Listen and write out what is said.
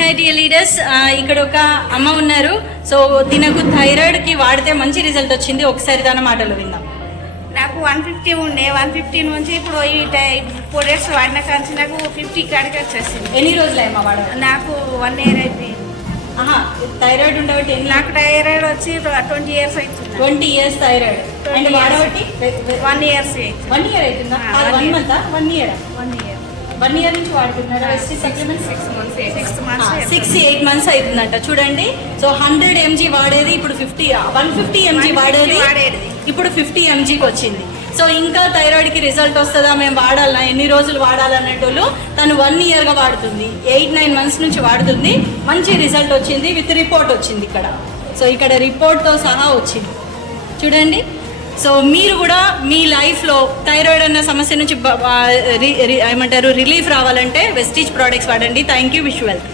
Hi dear leaders, ఇక్కడ ఒక అమ్మ ఉన్నారు. సో తినకు థైరాయిడ్కి వాడితే మంచి రిజల్ట్ వచ్చింది. ఒకసారి తన మాటలు విందాం. నాకు 150 ఉండే 150 నుంచి ఇప్పుడు ఈ 4 డేస్ వాడిన కాంచి నాకు 50 కాడికి వచ్చేసింది. ఎన్ని రోజులు అమ్మా వాడాలి? నాకు 1 ఇయర్ అయిపోయింది. థైరాయిడ్ ఉండబట్టి నాకు థైరాయిడ్ వచ్చి 20 ఇయర్స్ అవుతుంది. 20 years థైరాయిడ్ అండ్ వాడబట్టి 1 ఇయర్ 1 year అవుతుందా? 1 month 1 year 1 year నుంచి వాడుతున్నారా? 6 months 6-8 months అవుతుందంట. చూడండి, సో 100 mg వాడేది ఇప్పుడు 150 mg వాడేది ఇప్పుడు 50 mgకి వచ్చింది. సో ఇంకా థైరాయిడ్కి రిజల్ట్ వస్తుందా, మేము వాడాలన్నా, ఎన్ని రోజులు వాడాలన్నట్టు తను 1 yearగా వాడుతుంది. 8-9 months నుంచి వాడుతుంది. మంచి రిజల్ట్ వచ్చింది, విత్ రిపోర్ట్ వచ్చింది ఇక్కడ. సో ఇక్కడ రిపోర్ట్తో సహా వచ్చింది చూడండి. సో మీరు కూడా మీ లైఫ్లో థైరాయిడ్ అన్న సమస్య నుంచి ఏమంటారు రిలీఫ్ రావాలంటే వెస్టీజ్ ప్రోడక్ట్స్ వాడండి. Thank you. Wish wealth.